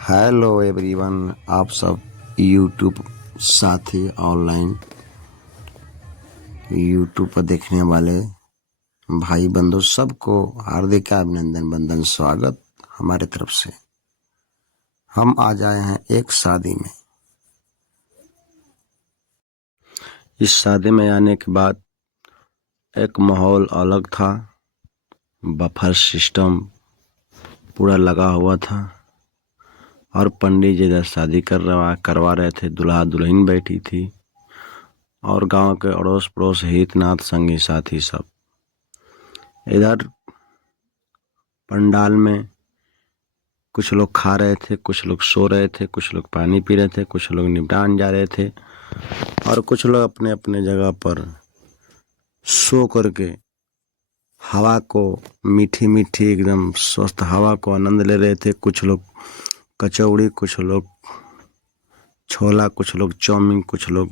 Hello everyone, आप सब YouTube साथी ऑनलाइन यूट्यूब पर देखने वाले भाई बंधु सबको हार्दिक अभिनंदन वंदन स्वागत हमारे तरफ से। हम आज आए हैं एक शादी में। इस शादी में आने के बाद एक माहौल अलग था। बफर सिस्टम पूरा लगा हुआ था और पंडित जी इधर शादी करवा रहे थे। दुल्हा दुल्हन बैठी थी और गांव के अड़ोस पड़ोस हित नाथ संगी साथी सब। इधर पंडाल में कुछ लोग खा रहे थे, कुछ लोग सो रहे थे, कुछ लोग पानी पी रहे थे, कुछ लोग निपटान जा रहे थे और कुछ लोग अपने अपने जगह पर सो करके हवा को, मीठी मीठी एकदम स्वस्थ हवा को आनंद ले रहे थे। कुछ लोग कचौड़ी, कुछ लोग छोला, कुछ लोग चाउमीन, कुछ लोग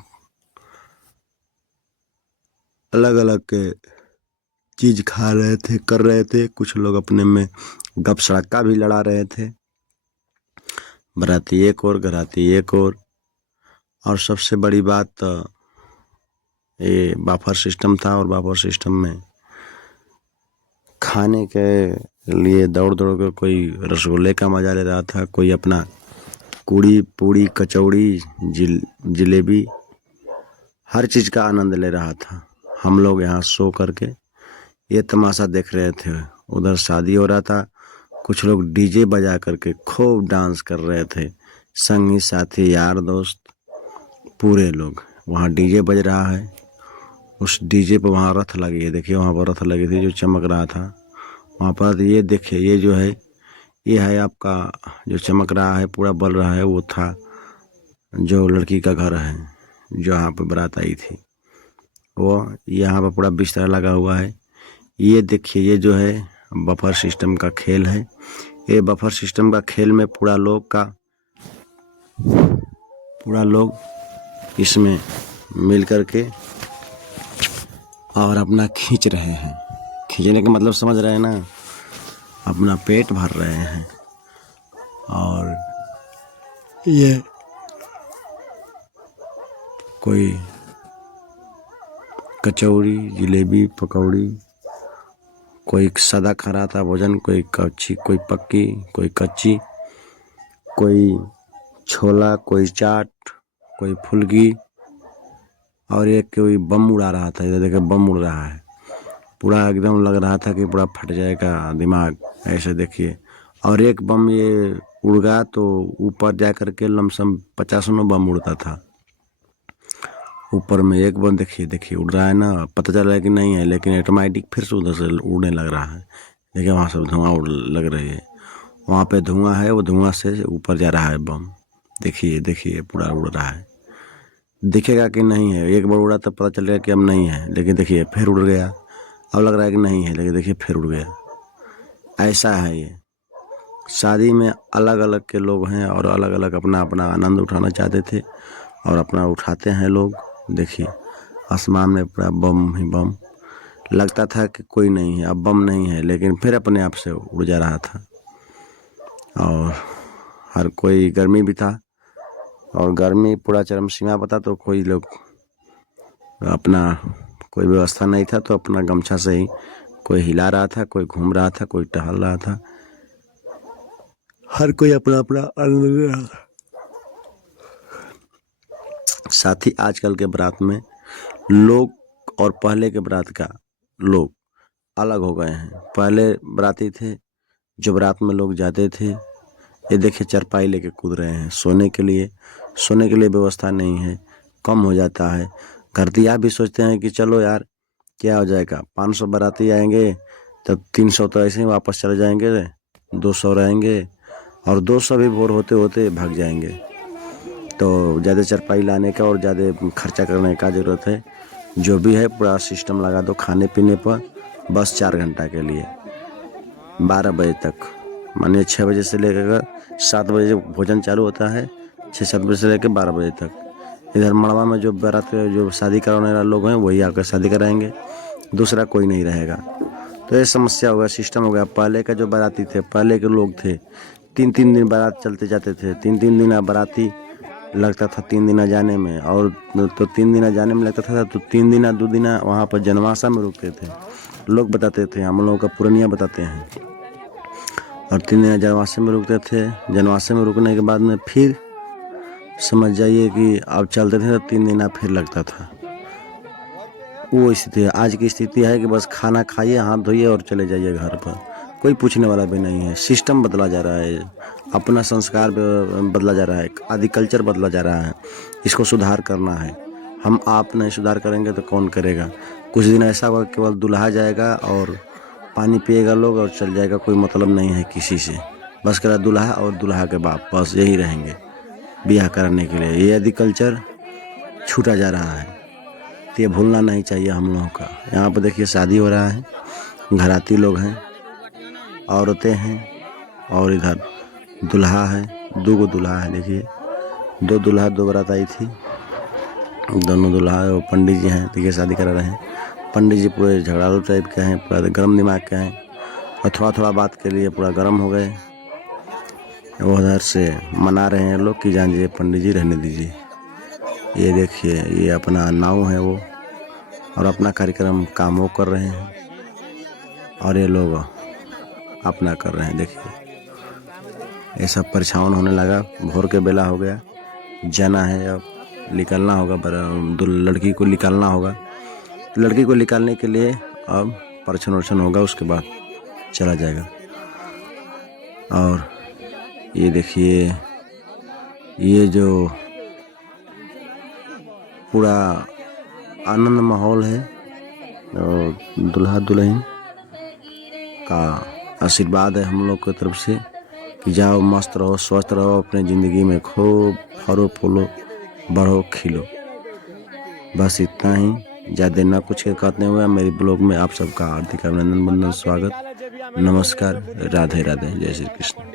अलग अलग के चीज खा रहे थे, कर रहे थे। कुछ लोग अपने में गप सड़क्का भी लड़ा रहे थे। बराती एक और, घराती एक और सबसे बड़ी बात तो ये बफर सिस्टम था और बफर सिस्टम में खाने के लिए दौड़ दौड़ कर कोई रसगुल्ले का मजा ले रहा था, कोई अपना पूड़ी पूड़ी कचौड़ी जलेबी हर चीज का आनंद ले रहा था। हम लोग यहाँ सो करके ये तमाशा देख रहे थे। उधर शादी हो रहा था, कुछ लोग डीजे बजा करके खूब डांस कर रहे थे। संगी साथी यार दोस्त पूरे लोग, वहाँ डीजे बज रहा है। उस डीजे पर वहाँ रथ लगी है, देखिए वहाँ पर रथ लगी थी जो चमक रहा था। वहाँ पर ये देखिए, ये जो है ये है आपका जो चमक रहा है, पूरा बल रहा है, वो था जो लड़की का घर है, जो यहाँ पे बारात आई थी। वो यहाँ पर पूरा बिस्तर लगा हुआ है। ये देखिए, ये जो है बफर सिस्टम का खेल है। ये बफर सिस्टम का खेल में पूरा लोग इसमें मिल करके और अपना खींच रहे हैं। खींचने का मतलब समझ रहे हैं ना, अपना पेट भर रहे हैं। और ये कोई कचौड़ी, जलेबी, पकौड़ी, कोई सादा खा रहा था भोजन, कोई कच्ची, कोई पक्की, कोई कच्ची, कोई छोला, कोई चाट, कोई फुल्की और एक कोई बम उड़ा रहा था। इधर देखिए बम उड़ रहा है, पूरा एकदम लग रहा था कि पूरा फट जाएगा दिमाग, ऐसे देखिए। और एक बम ये उड़ गया तो ऊपर जा करके लमसम 50 बम उड़ता था ऊपर में। एक बम देखिए उड़ रहा है ना, पता चल रहा है कि नहीं है, लेकिन ऑटोमेटिक फिर से उधर से उड़ने लग रहा है। देखिए वहाँ सब धुआं उड़ लग रही है, वहाँ पे धुआं है, वो धुआं से ऊपर जा रहा है बम। देखिए पूरा उड़ रहा है। दिखेगा कि नहीं है, एक बार उड़ा तब पता चलेगा कि अब नहीं है, लेकिन देखिए फिर उड़ गया। अब लग रहा है कि नहीं है, लेकिन देखिए फिर उड़ गया। ऐसा है ये शादी में, अलग अलग के लोग हैं और अलग अलग अपना अपना आनंद उठाना चाहते थे और अपना उठाते हैं लोग। देखिए आसमान में पूरा बम ही बम, लगता था कि कोई नहीं है, अब बम नहीं है, लेकिन फिर अपने आप से उड़ जा रहा था। और हर कोई, गर्मी भी था और गर्मी पूरा चरम सीमा पर था, तो कोई लोग अपना कोई व्यवस्था नहीं था तो अपना गमछा से ही कोई हिला रहा था, कोई घूम रहा था, कोई टहल रहा था। हर कोई अपना अपना आनंद ले रहा था। साथ ही आजकल के बारात में लोग और पहले के बारात का लोग अलग हो गए हैं। पहले बाराती थे जो बारात में लोग जाते थे, ये देखिए चारपाई लेके कूद रहे हैं सोने के लिए व्यवस्था नहीं है, कम हो जाता है। घरतिया भी सोचते हैं कि चलो यार क्या हो जाएगा, 500 बाराती आएंगे तब 300 तो ऐसे ही वापस चले जाएंगे, 200 रहेंगे और 200 भी बोर होते होते भाग जाएंगे। तो ज़्यादा चारपाई लाने का और ज़्यादा खर्चा करने का ज़रूरत है। जो भी है पूरा सिस्टम लगा दो खाने पीने पर, बस 4 घंटा के लिए 12 बजे तक, मानिए 6 बजे से लेकर 7 बजे भोजन चालू होता है, 6-7 बजे से लेकर 12 बजे तक। इधर मड़वा में जो बारात जो शादी कराने वाले लोग हैं वही आकर शादी कराएंगे, दूसरा कोई नहीं रहेगा। तो ये समस्या हो गया, सिस्टम हो गया। पहले का जो बाराती थे, पहले के लोग थे 3-3 दिन बारात चलते जाते थे। 3-3 दिन बाराती लगता था 3 दिन जाने में, और तो 3 दिन जाने में लगता था, तो 3 दिन 2 दिन वहाँ पर जनवासा में रुकते थे। लोग बताते थे, हम लोगों का पुरनिया बताते हैं। और 3 दिन जनवासे में रुकते थे। जनवासे में रुकने के बाद में फिर समझ जाइए कि अब चलते थे तो 3 दिन फिर लगता था। वो स्थिति है। आज की स्थिति है कि बस खाना खाइए, हाथ धोइए और चले जाइए घर पर। कोई पूछने वाला भी नहीं है। सिस्टम बदला जा रहा है, अपना संस्कार बदला जा रहा है, आदि कल्चर बदला जा रहा है। इसको सुधार करना है। हम आप नहीं सुधार करेंगे तो कौन करेगा। कुछ दिन ऐसा होगा केवल दुल्हा जाएगा और पानी पिएगा लोग और चल जाएगा, कोई मतलब नहीं है किसी से। बस करा दुल्हा और दुल्हा के बाप, बस यही रहेंगे ब्याह कराने के लिए। ये आदि कल्चर छूटा जा रहा है, तो ये भूलना नहीं चाहिए हम लोगों का। यहाँ पर देखिए शादी हो रहा है, घराती लोग हैं, औरतें हैं, और इधर दुल्हा है। 2 दुल्हा है। देखिए 2 दुल्हा 2 बारात आई थी। दोनों दुल्हा और पंडित जी हैं, देखिए शादी करा रहे हैं। पंडित जी पूरे झगड़ालू टाइप के हैं, पूरा गर्म दिमाग के हैं, और थोड़ा बात के लिए पूरा गर्म हो गए। वो उधर से मना रहे हैं लोग कि जान जी पंडित जी रहने दीजिए। ये देखिए ये अपना नाव है वो, और अपना कार्यक्रम काम वो कर रहे हैं, और ये लोग अपना कर रहे हैं। देखिए ये सब परेशान होने लगा। भोर के बेला हो गया, जाना है, अब निकलना होगा, लड़की को निकालना होगा। लड़की को निकालने के लिए अब परछन वर्छन होगा, उसके बाद चला जाएगा। और ये देखिए ये जो पूरा आनंद माहौल है, और दुल्हा दुल्हन का आशीर्वाद है हम लोग की तरफ से कि जाओ मस्त रहो, स्वस्थ रहो, अपने ज़िंदगी में खूब फलो फूलो, बढ़ो खिलो। बस इतना ही, ज़्यादा ना कुछ कहते हुए मेरी ब्लॉग में आप सबका हार्दिक अभिनंदन, वंदन, स्वागत, नमस्कार, राधे राधे, जय श्री कृष्ण।